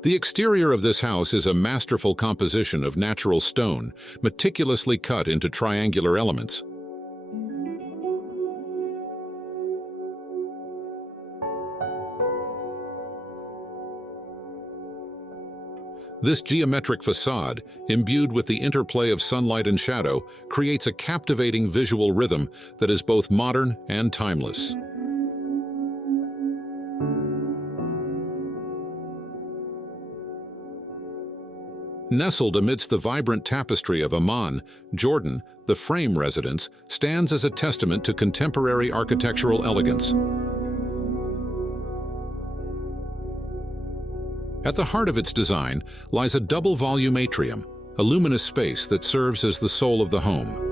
The exterior of this house is a masterful composition of natural stone, meticulously cut into triangular elements. This geometric facade, imbued with the interplay of sunlight and shadow, creates a captivating visual rhythm that is both modern and timeless. Nestled amidst the vibrant tapestry of Amman, Jordan, the frame residence stands as a testament to contemporary architectural elegance. At the heart of its design lies a double-volume atrium, a luminous space that serves as the soul of the home.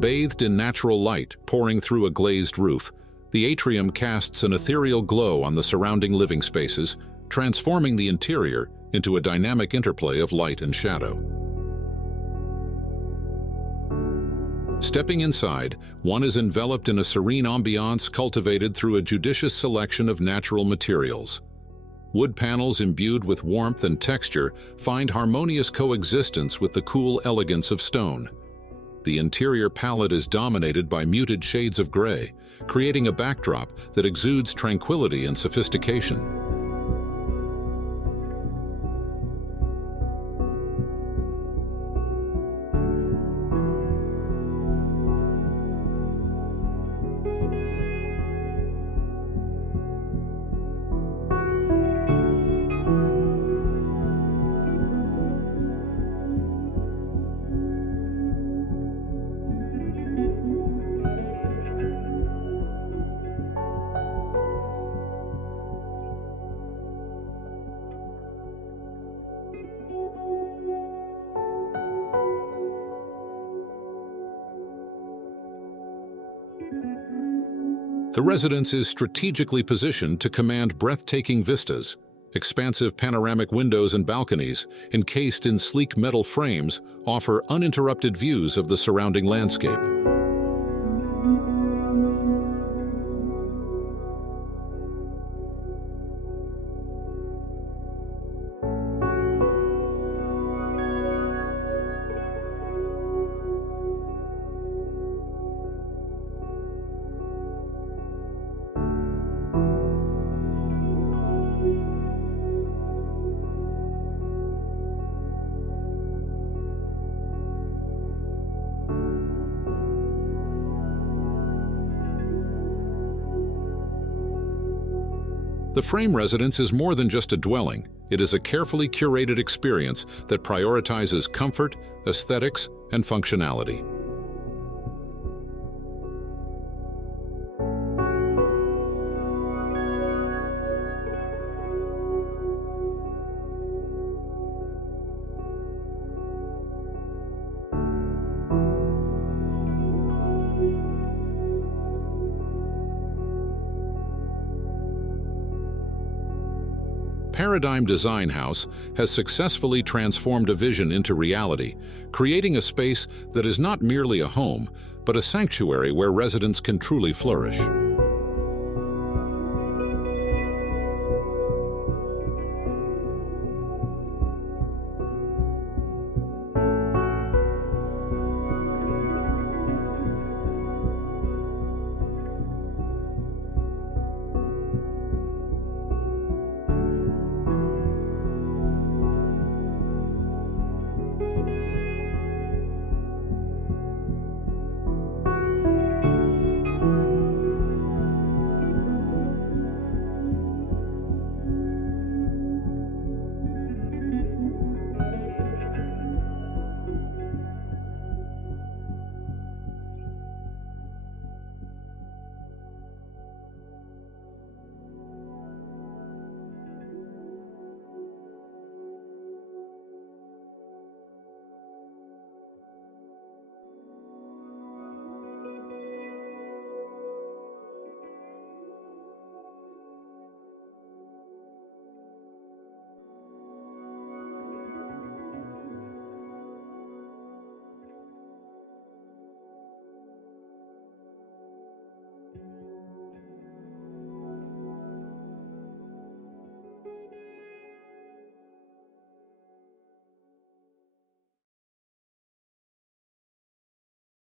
Bathed in natural light pouring through a glazed roof, the atrium casts an ethereal glow on the surrounding living spaces, transforming the interior into a dynamic interplay of light and shadow. Stepping inside, one is enveloped in a serene ambiance cultivated through a judicious selection of natural materials. Wood panels imbued with warmth and texture find harmonious coexistence with the cool elegance of stone. The interior palette is dominated by muted shades of gray, creating a backdrop that exudes tranquility and sophistication. The residence is strategically positioned to command breathtaking vistas. Expansive panoramic windows and balconies, encased in sleek metal frames, offer uninterrupted views of the surrounding landscape. The frame residence is more than just a dwelling. It is a carefully curated experience that prioritizes comfort, aesthetics, and functionality. Paradigm Design House has successfully transformed a vision into reality, creating a space that is not merely a home, but a sanctuary where residents can truly flourish.